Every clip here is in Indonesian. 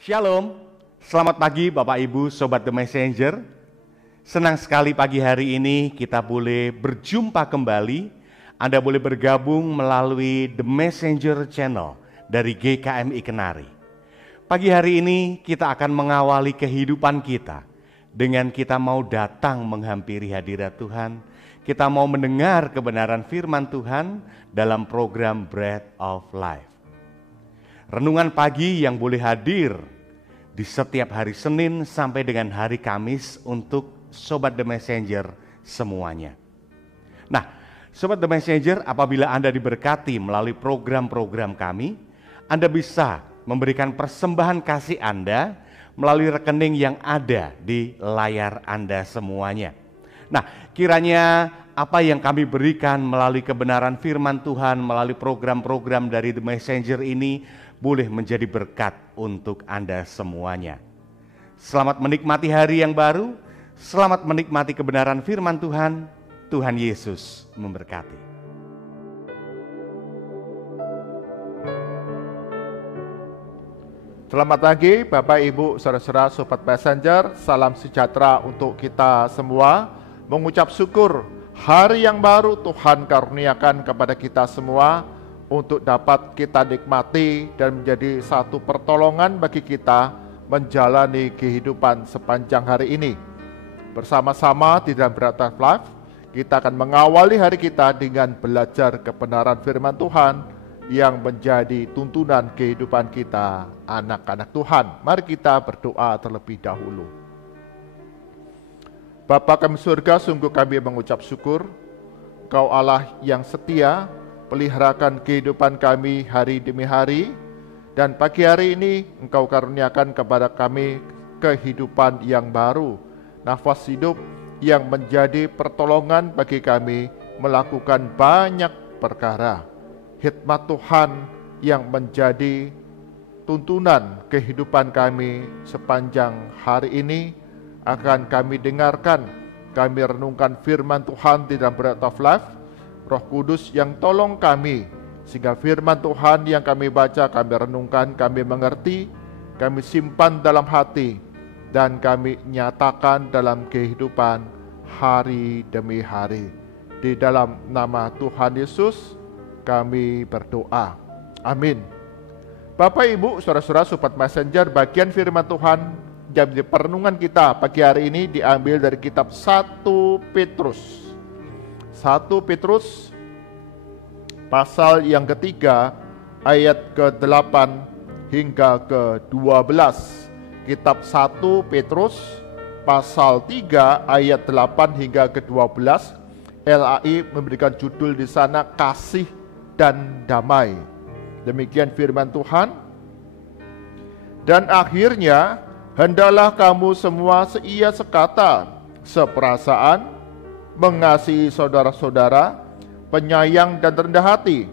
Shalom, selamat pagi Bapak Ibu Sobat The Messenger. Senang sekali pagi hari ini kita boleh berjumpa kembali. Anda boleh bergabung melalui The Messenger Channel dari GKMI Kenari. Pagi hari ini kita akan mengawali kehidupan kita dengan kita mau datang menghampiri hadirat Tuhan. Kita mau mendengar kebenaran firman Tuhan dalam program Bread of Life. Renungan pagi yang boleh hadir di setiap hari Senin sampai dengan hari Kamis untuk Sobat The Messenger semuanya. Nah, Sobat The Messenger, apabila Anda diberkati melalui program-program kami, Anda bisa memberikan persembahan kasih Anda melalui rekening yang ada di layar Anda semuanya. Nah, kiranya apa yang kami berikan melalui kebenaran firman Tuhan, melalui program-program dari The Messenger ini boleh menjadi berkat untuk Anda semuanya. Selamat menikmati hari yang baru, selamat menikmati kebenaran firman Tuhan. Tuhan Yesus memberkati. Selamat pagi Bapak Ibu Saudara-saudara Sobat Messenger, salam sejahtera untuk kita semua. Mengucap syukur hari yang baru Tuhan karuniakan kepada kita semua untuk dapat kita nikmati dan menjadi satu pertolongan bagi kita menjalani kehidupan sepanjang hari ini. Bersama-sama di dalam Bread of Life, kita akan mengawali hari kita dengan belajar kebenaran firman Tuhan yang menjadi tuntunan kehidupan kita, anak-anak Tuhan. Mari kita berdoa terlebih dahulu. Bapa kami surga, sungguh kami mengucap syukur, Engkau Allah yang setia, peliharakan kehidupan kami hari demi hari, dan pagi hari ini Engkau karuniakan kepada kami kehidupan yang baru, nafas hidup yang menjadi pertolongan bagi kami melakukan banyak perkara. Hikmat Tuhan yang menjadi tuntunan kehidupan kami sepanjang hari ini akan kami dengarkan, kami renungkan firman Tuhan di dalam Bread of Life. Roh Kudus yang tolong kami, sehingga firman Tuhan yang kami baca, kami renungkan, kami mengerti, kami simpan dalam hati, dan kami nyatakan dalam kehidupan hari demi hari. Di dalam nama Tuhan Yesus, kami berdoa. Amin. Bapak Ibu, saudara-saudara Sobat Messenger, bagian firman Tuhan yang menjadi perenungan kita pagi hari ini diambil dari kitab 1 Petrus. 1 Petrus pasal yang ketiga ayat ke-8 hingga ke-12. Kitab 1 Petrus pasal 3 ayat 8 hingga ke-12. LAI memberikan judul di sana kasih dan damai. Demikian firman Tuhan. Dan akhirnya hendaklah kamu semua seia sekata, seperasaan, mengasihi saudara-saudara, penyayang dan rendah hati,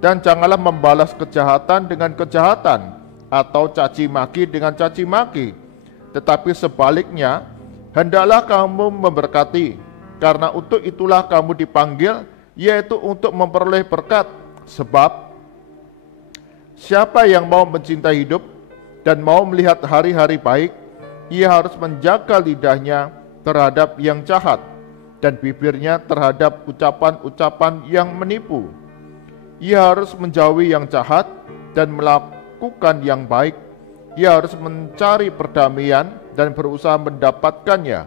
dan janganlah membalas kejahatan dengan kejahatan atau caci maki dengan caci maki, tetapi sebaliknya hendaklah kamu memberkati, karena untuk itulah kamu dipanggil, yaitu untuk memperoleh berkat. Sebab siapa yang mau mencintai hidup dan mau melihat hari-hari baik, ia harus menjaga lidahnya terhadap yang jahat dan bibirnya terhadap ucapan-ucapan yang menipu. Ia harus menjauhi yang jahat dan melakukan yang baik. Ia harus mencari perdamaian dan berusaha mendapatkannya.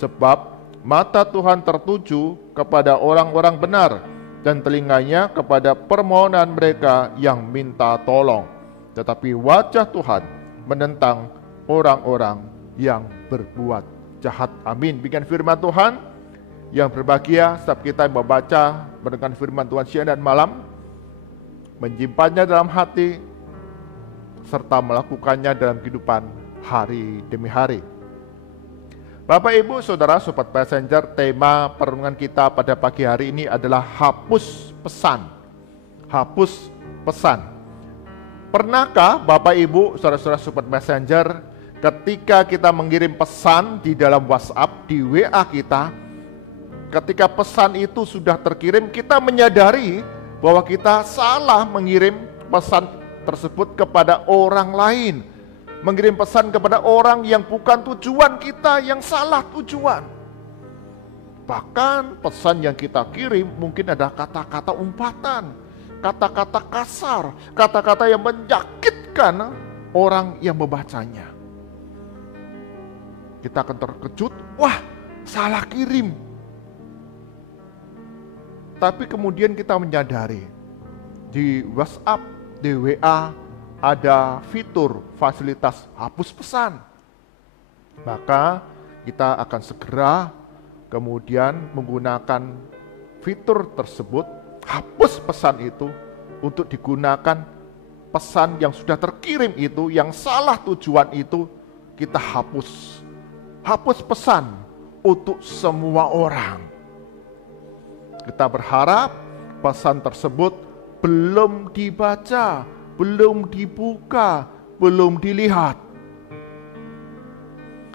Sebab mata Tuhan tertuju kepada orang-orang benar dan telinganya kepada permohonan mereka yang minta tolong. Tetapi wajah Tuhan menentang orang-orang yang berbuat jahat. Amin. Bikin firman Tuhan. Yang berbahagia setiap kita yang membaca, mendengar firman Tuhan siang dan malam, menyimpannya dalam hati, serta melakukannya dalam kehidupan hari demi hari. Bapak Ibu Saudara Sobat Messenger, tema perenungan kita pada pagi hari ini adalah hapus pesan. Hapus pesan. Pernahkah Bapak Ibu Saudara-saudara Sobat Messenger, ketika kita mengirim pesan di dalam WhatsApp, di WA kita, ketika pesan itu sudah terkirim, kita menyadari bahwa kita salah mengirim pesan tersebut kepada orang lain. mengirim pesan kepada orang yang bukan tujuan kita, yang salah tujuan. Bahkan pesan yang kita kirim mungkin ada kata-kata umpatan, kata-kata kasar, kata-kata yang menyakitkan orang yang membacanya. Kita akan terkejut, wah salah kirim. Tapi kemudian kita menyadari, di WhatsApp, di WA, ada fitur fasilitas hapus pesan. Maka kita akan segera kemudian menggunakan fitur tersebut, hapus pesan itu untuk digunakan pesan yang sudah terkirim itu, yang salah tujuan itu, kita hapus. Hapus pesan untuk semua orang. Kita berharap pesan tersebut belum dibaca, belum dibuka, belum dilihat.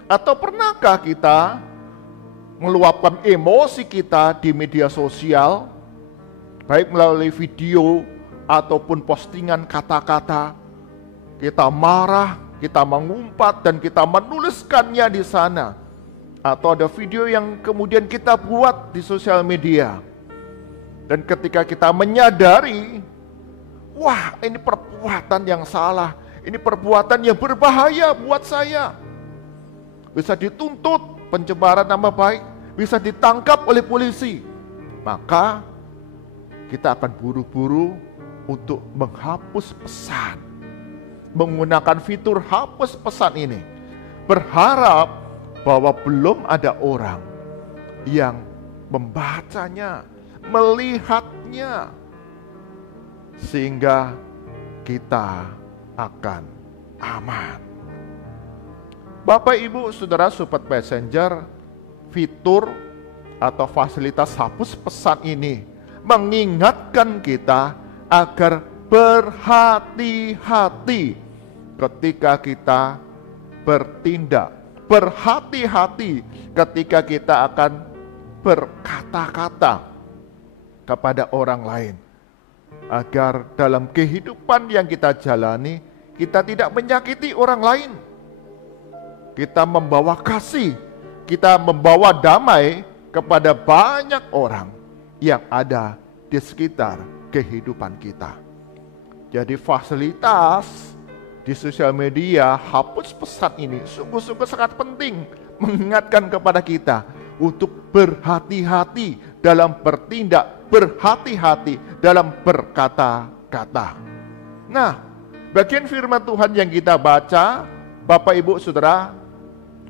Atau pernahkah kita meluapkan emosi kita di media sosial, baik melalui video ataupun postingan kata-kata, kita marah, kita mengumpat dan kita menuliskannya di sana. Atau ada video yang kemudian kita buat di sosial media. Dan ketika kita menyadari, wah ini perbuatan yang salah, ini perbuatan yang berbahaya buat saya. Bisa dituntut pencemaran nama baik, bisa ditangkap oleh polisi. Maka kita akan buru-buru untuk menghapus pesan, menggunakan fitur hapus pesan ini, berharap bahwa belum ada orang yang membacanya, melihatnya, sehingga kita akan aman. Bapak, Ibu, Saudara, Sobat Messenger, fitur atau fasilitas hapus pesan ini mengingatkan kita agar berhati-hati ketika kita bertindak, berhati-hati ketika kita akan berkata-kata kepada orang lain, agar dalam kehidupan yang kita jalani, kita tidak menyakiti orang lain. Kita membawa kasih, kita membawa damai kepada banyak orang yang ada di sekitar kehidupan kita. Jadi fasilitas di sosial media, hapus pesan ini sungguh-sungguh sangat penting mengingatkan kepada kita untuk berhati-hati dalam bertindak, berhati-hati dalam berkata-kata. Nah, bagian firman Tuhan yang kita baca, Bapak, Ibu, Saudara,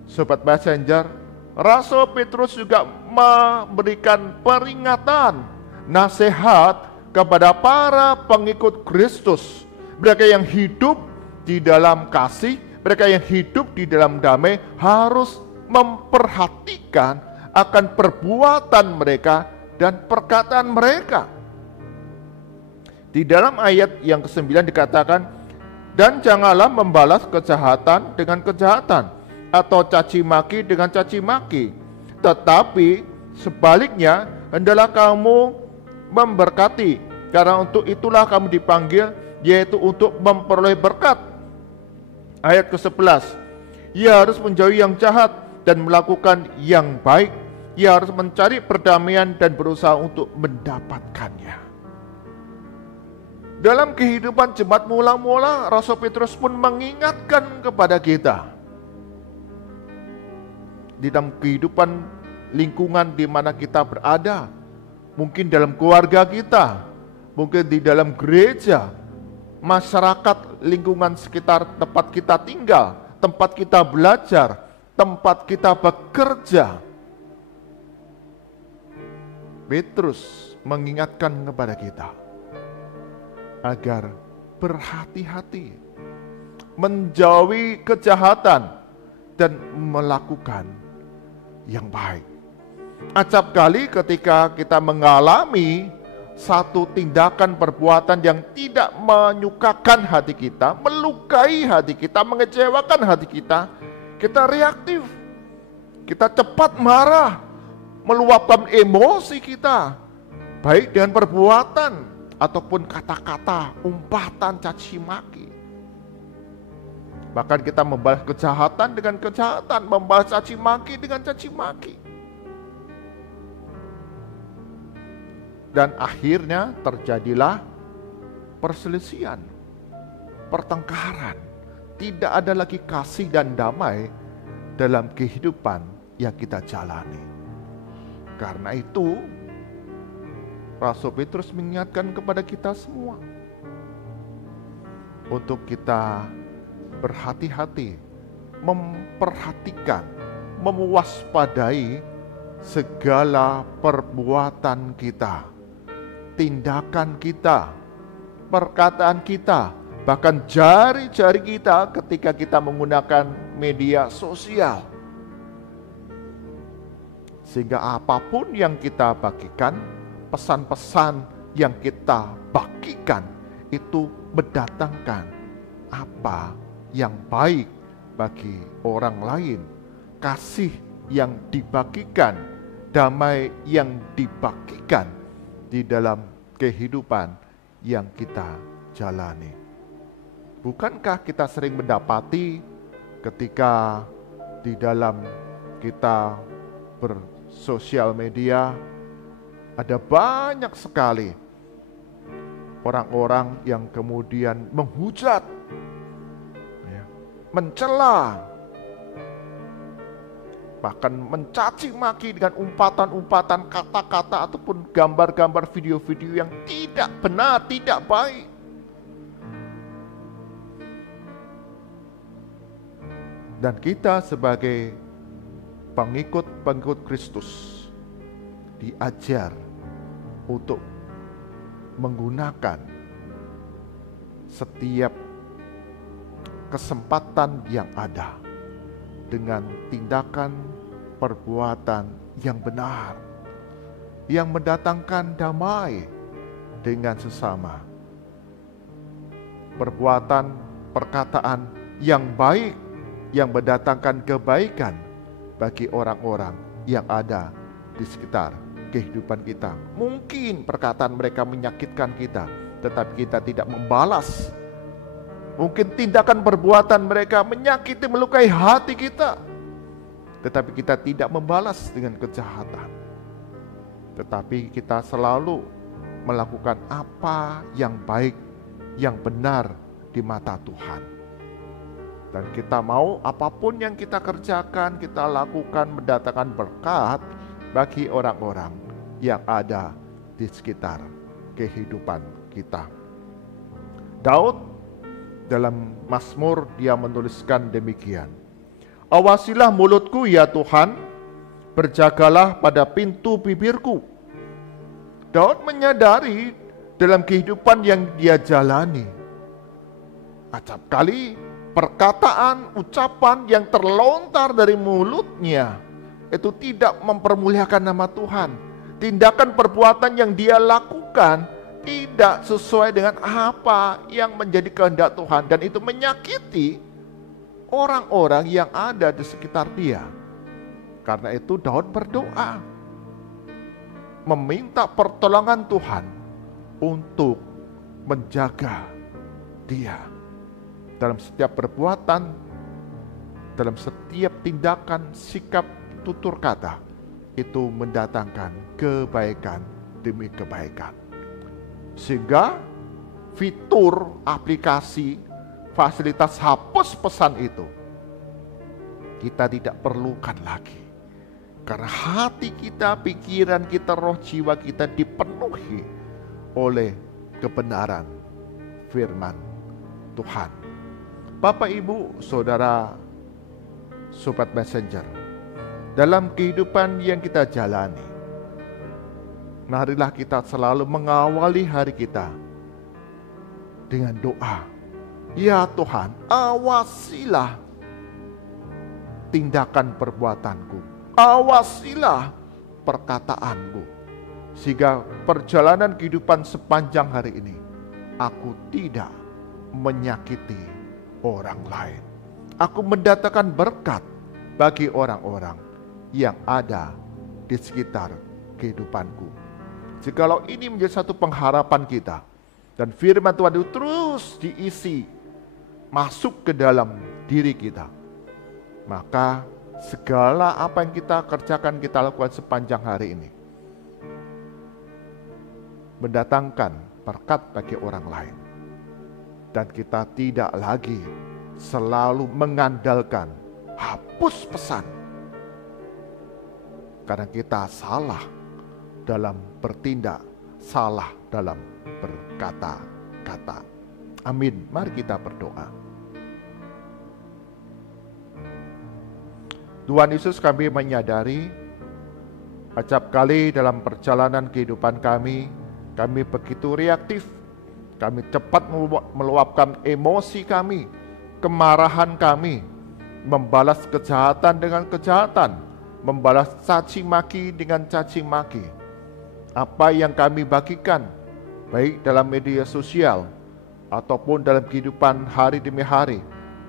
Sobat Messenger, Rasul Petrus juga memberikan peringatan, nasihat kepada para pengikut Kristus, mereka yang hidup di dalam kasih, mereka yang hidup di dalam damai, harus memperhatikan akan perbuatan mereka dan perkataan mereka. Di dalam ayat yang ke-9 dikatakan, dan janganlah membalas kejahatan dengan kejahatan, atau caci maki dengan caci maki, tetapi sebaliknya hendaklah kamu memberkati, karena untuk itulah kamu dipanggil, yaitu untuk memperoleh berkat. Ayat ke-11, ia harus menjauhi yang jahat dan melakukan yang baik, ia harus mencari perdamaian dan berusaha untuk mendapatkannya. Dalam kehidupan jemaat mula-mula, Rasul Petrus pun mengingatkan kepada kita, di dalam kehidupan lingkungan di mana kita berada, mungkin dalam keluarga kita, mungkin di dalam gereja, masyarakat, lingkungan sekitar tempat kita tinggal, tempat kita belajar, tempat kita bekerja. Petrus mengingatkan kepada kita agar berhati-hati, menjauhi kejahatan dan melakukan yang baik. Acap kali ketika kita mengalami satu tindakan perbuatan yang tidak menyukakan hati kita, melukai hati kita, mengecewakan hati kita, kita reaktif, kita cepat marah, meluapkan emosi kita, baik dengan perbuatan ataupun kata-kata, umpatan, caci maki. Bahkan kita membalas kejahatan dengan kejahatan, membalas caci maki dengan caci maki. Dan akhirnya terjadilah perselisihan, pertengkaran. Tidak ada lagi kasih dan damai dalam kehidupan yang kita jalani. Karena itu, Rasul Petrus mengingatkan kepada kita semua untuk kita berhati-hati, memperhatikan, mewaspadai segala perbuatan kita, tindakan kita, perkataan kita, bahkan jari-jari kita ketika kita menggunakan media sosial. Sehingga apapun yang kita bagikan, pesan-pesan yang kita bagikan itu mendatangkan apa yang baik bagi orang lain, kasih yang dibagikan, damai yang dibagikan di dalam kehidupan yang kita jalani. Bukankah kita sering mendapati ketika di dalam kita bersosial media ada banyak sekali orang-orang yang kemudian menghujat, mencela, bahkan mencaci maki dengan umpatan-umpatan kata-kata ataupun gambar-gambar video-video yang tidak benar, tidak baik. Dan kita sebagai pengikut Kristus diajar untuk menggunakan setiap kesempatan yang ada dengan tindakan perbuatan yang benar, yang mendatangkan damai dengan sesama. Perbuatan, perkataan yang baik, yang mendatangkan kebaikan bagi orang-orang yang ada di sekitar kehidupan kita. Mungkin perkataan mereka menyakitkan kita, tetapi kita tidak membalas. Mungkin tindakan perbuatan mereka menyakiti, melukai hati kita, tetapi kita tidak membalas dengan kejahatan. Tetapi kita selalu melakukan apa yang baik, yang benar di mata Tuhan. Dan kita mau apapun yang kita kerjakan, kita lakukan mendatangkan berkat bagi orang-orang yang ada di sekitar kehidupan kita. Daud dalam Mazmur dia menuliskan demikian. Awasilah mulutku ya Tuhan, berjagalah pada pintu bibirku. Daud menyadari dalam kehidupan yang dia jalani, acap kali perkataan, ucapan yang terlontar dari mulutnya itu tidak mempermuliakan nama Tuhan. Tindakan perbuatan yang dia lakukan tidak sesuai dengan apa yang menjadi kehendak Tuhan, dan itu menyakiti orang-orang yang ada di sekitar dia. Karena itu Daud berdoa, meminta pertolongan Tuhan untuk menjaga dia dalam setiap perbuatan, dalam setiap tindakan, sikap, tutur kata, itu mendatangkan kebaikan demi kebaikan. Sehingga fitur aplikasi fasilitas hapus pesan itu kita tidak perlukan lagi. Karena hati kita, pikiran kita, roh jiwa kita dipenuhi oleh kebenaran firman Tuhan. Bapak, Ibu, Saudara, Sobat Messenger, dalam kehidupan yang kita jalani, marilah kita selalu mengawali hari kita dengan doa. Ya Tuhan, awasilah tindakan perbuatanku, awasilah perkataanku, sehingga perjalanan kehidupan sepanjang hari ini aku tidak menyakiti orang lain. Aku mendatangkan berkat bagi orang-orang yang ada di sekitar kehidupanku. Jikalau ini menjadi satu pengharapan kita, dan firman Tuhan itu terus diisi, masuk ke dalam diri kita. Maka segala apa yang kita kerjakan, kita lakukan sepanjang hari ini mendatangkan berkat bagi orang lain. Dan kita tidak lagi selalu mengandalkan hapus pesan, karena kita salah dalam bertindak, salah dalam berkata-kata. Amin. Mari kita berdoa. Tuhan Yesus, kami menyadari acap kali dalam perjalanan kehidupan kami begitu reaktif. Kami cepat meluapkan emosi kami, kemarahan kami, membalas kejahatan dengan kejahatan, membalas caci maki dengan caci maki. Apa yang kami bagikan, baik dalam media sosial ataupun dalam kehidupan hari demi hari,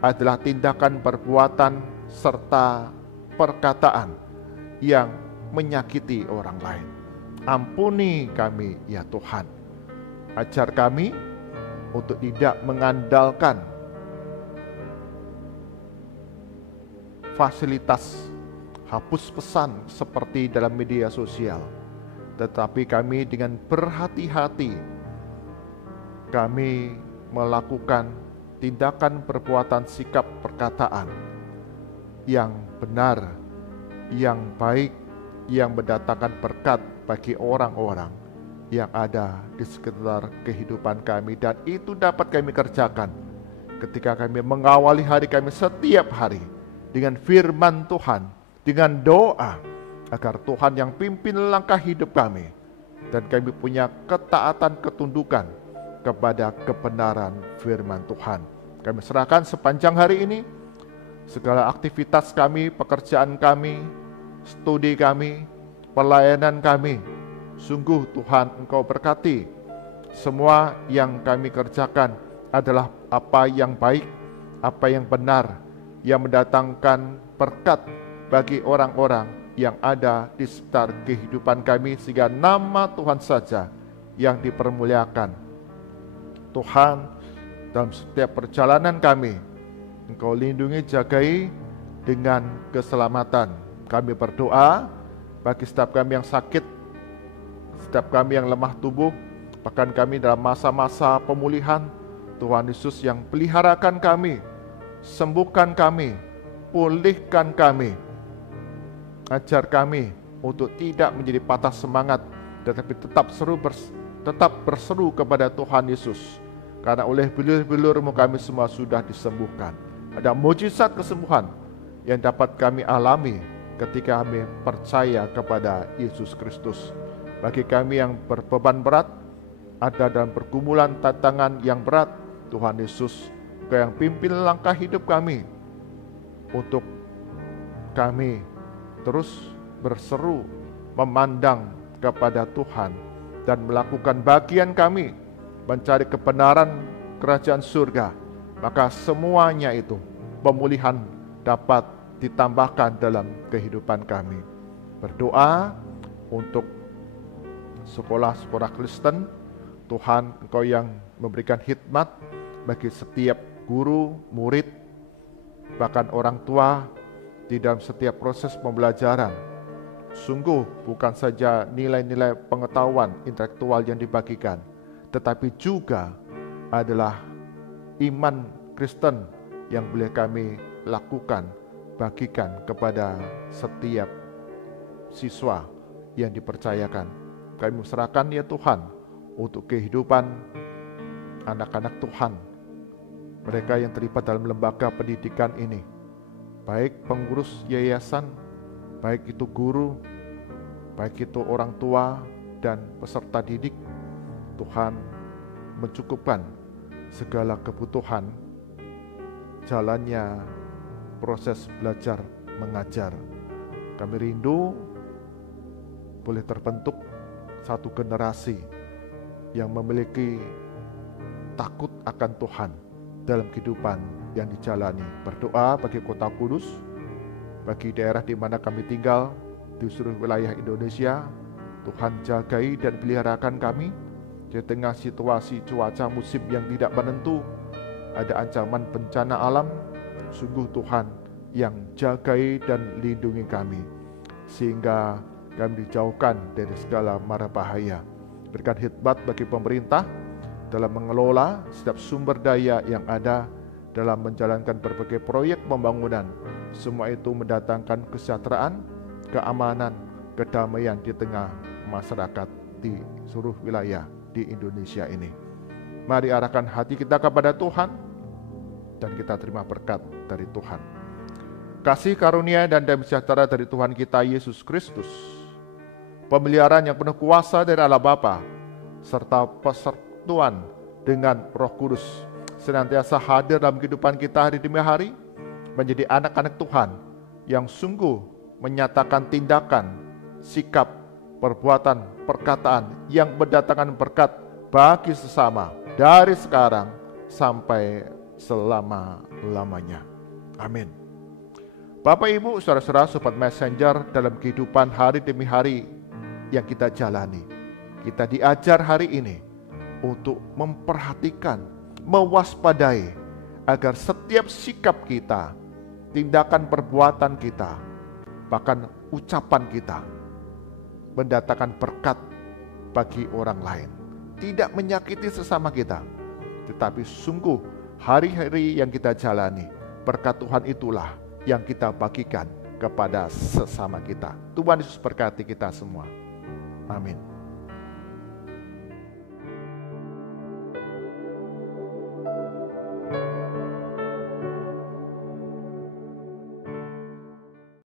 adalah tindakan, perbuatan, serta perkataan yang menyakiti orang lain. Ampuni kami ya Tuhan. Ajar kami untuk tidak mengandalkan fasilitas hapus pesan seperti dalam media sosial, tetapi kami dengan berhati-hati kami melakukan tindakan, perbuatan, sikap, perkataan yang benar, yang baik, yang mendatangkan berkat bagi orang-orang yang ada di sekitar kehidupan kami. Dan itu dapat kami kerjakan ketika kami mengawali hari kami setiap hari dengan firman Tuhan, dengan doa, agar Tuhan yang pimpin langkah hidup kami, dan kami punya ketaatan, ketundukan kepada kebenaran firman Tuhan. Kami serahkan sepanjang hari ini segala aktivitas kami, pekerjaan kami, studi kami, pelayanan kami. Sungguh Tuhan, Engkau berkati semua yang kami kerjakan adalah apa yang baik, apa yang benar, yang mendatangkan berkat bagi orang-orang yang ada di sekitar kehidupan kami, sehingga nama Tuhan saja yang dipermuliakan. Tuhan, dalam setiap perjalanan kami, Engkau lindungi, jagai dengan keselamatan. Kami berdoa bagi setiap kami yang sakit, setiap kami yang lemah tubuh, bahkan kami dalam masa-masa pemulihan. Tuhan Yesus yang peliharakan kami, sembuhkan kami, pulihkan kami. Ajar kami untuk tidak menjadi patah semangat, tetapi tetap berseru kepada Tuhan Yesus. Karena oleh bilur-bilur-Mu kami semua sudah disembuhkan. Ada mujizat kesembuhan yang dapat kami alami ketika kami percaya kepada Yesus Kristus. Bagi kami yang berbeban berat, ada dalam pergumulan tantangan yang berat, Tuhan Yesus, Engkau yang pimpin langkah hidup kami, untuk kami terus berseru memandang kepada Tuhan dan melakukan bagian kami mencari kebenaran kerajaan surga. Maka semuanya itu, pemulihan dapat ditambahkan dalam kehidupan kami. Berdoa untuk sekolah-sekolah Kristen. Tuhan, Engkau yang memberikan hikmat bagi setiap guru, murid, bahkan orang tua di dalam setiap proses pembelajaran. Sungguh bukan saja nilai-nilai pengetahuan intelektual yang dibagikan, tetapi juga adalah iman Kristen yang boleh kami lakukan, bagikan kepada setiap siswa yang dipercayakan. Kami serahkan ya Tuhan untuk kehidupan anak-anak Tuhan, mereka yang terlibat dalam lembaga pendidikan ini, baik pengurus yayasan, baik itu guru, baik itu orang tua dan peserta didik. Tuhan mencukupkan segala kebutuhan jalannya proses belajar mengajar. Kami rindu boleh terbentuk satu generasi yang memiliki takut akan Tuhan dalam kehidupan yang dijalani. Berdoa bagi Kota Kudus, bagi daerah di mana kami tinggal di seluruh wilayah Indonesia. Tuhan jagai dan peliharakan kami di tengah situasi cuaca musim yang tidak menentu. Ada ancaman bencana alam, sungguh Tuhan yang jagai dan lindungi kami, sehingga kami dijauhkan dari segala mara bahaya. Berikan hikmat bagi pemerintah dalam mengelola setiap sumber daya yang ada, dalam menjalankan berbagai proyek pembangunan. Semua itu mendatangkan kesejahteraan, keamanan, kedamaian di tengah masyarakat di seluruh wilayah di Indonesia ini. Mari arahkan hati kita kepada Tuhan dan kita terima berkat dari Tuhan. Kasih karunia dan damai sejahtera dari Tuhan kita Yesus Kristus, pemeliharaan yang penuh kuasa dari Allah Bapa, serta persekutuan dengan Roh Kudus senantiasa hadir dalam kehidupan kita hari demi hari, menjadi anak-anak Tuhan yang sungguh menyatakan tindakan, sikap, perbuatan, perkataan yang mendatangkan berkat bagi sesama dari sekarang sampai selama-lamanya. Amin. Bapak, Ibu, saudara-saudara, Sobat Messenger, dalam kehidupan hari demi hari yang kita jalani, kita diajar hari ini untuk memperhatikan, mewaspadai, agar setiap sikap kita, tindakan perbuatan kita, bahkan ucapan kita mendatangkan berkat bagi orang lain. Tidak menyakiti sesama kita, tetapi sungguh hari-hari yang kita jalani, berkat Tuhan itulah yang kita bagikan kepada sesama kita. Tuhan Yesus berkati kita semua. Amin.